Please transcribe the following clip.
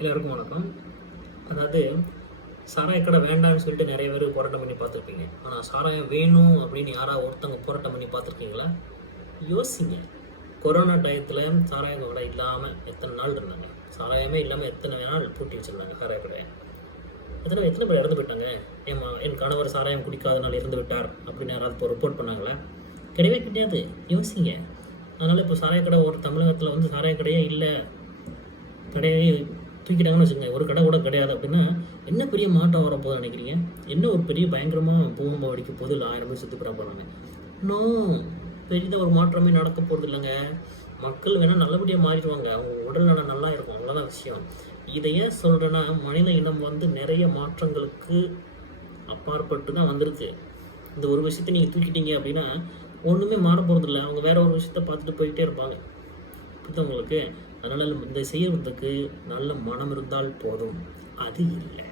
எல்லோருக்கும் வணக்கம். அதாவது சாராய கடை வேண்டான்னு சொல்லிட்டு நிறைய பேர் போராட்டம் பண்ணி பார்த்துருப்பீங்க. ஆனால் சாராயம் வேணும் அப்படின்னு யாராவது ஒருத்தவங்க போராட்டம் பண்ணி பார்த்துருக்கீங்களா? யோசிங்க. கொரோனா டயத்தில் சாராய கடை இல்லாமல் எத்தனை நாள் இருந்தாங்க? சாராயமே இல்லாமல் எத்தனை நாள் பூட்டி வச்சுருந்தாங்க சாராய கடையை? எத்தனை பேர் இறந்து போயிட்டாங்க? என் கணவர் சாராயம் குடிக்காதனால இறந்து விட்டார் அப்படின்னு யாராவது இப்போ ரிப்போர்ட் பண்ணாங்களா? கிடையவே கிடையாது. யோசிங்க. அதனால் இப்போ சாராய கடை ஒரு தமிழகத்தில் வந்து சாராய கடையே இல்லை, கடையே தூக்கிட்டாங்கன்னு வச்சுக்கோங்க, ஒரு கடை கூட கிடையாது அப்படின்னா என்ன பெரிய மாற்றம் வரப்போகுது நினைக்கிறீங்க? என்ன ஒரு பெரிய பயங்கரமாக பூகம்பம் அடிக்க போது இல்லை 1000 பேர் சுற்றி போகிறாங்க? இன்னும் பெரிதாக ஒரு மாற்றமே நடக்க போகிறது இல்லைங்க. மக்கள் வேணால் நல்லபடியாக மாறிடுவாங்க, அவங்க உடல் நலம் நல்லா இருக்கும், அவ்வளோதான் விஷயம். இதை ஏன் சொல்கிறேன்னா, மனித இனம் வந்து நிறைய மாற்றங்களுக்கு அப்பாற்பட்டு தான் வந்திருக்கு. இந்த ஒரு விஷயத்தை நீங்கள் தூக்கிட்டீங்க அப்படின்னா ஒன்றுமே மாற போகிறதில்ல. அவங்க வேற ஒரு விஷயத்த பார்த்துட்டு போயிட்டே இருப்பாங்க. புரியுதா உங்களுக்கு? அதனால் இந்த செய்யறதுக்கு நல்ல மனம் இருந்தால் போதும். அது இல்லை.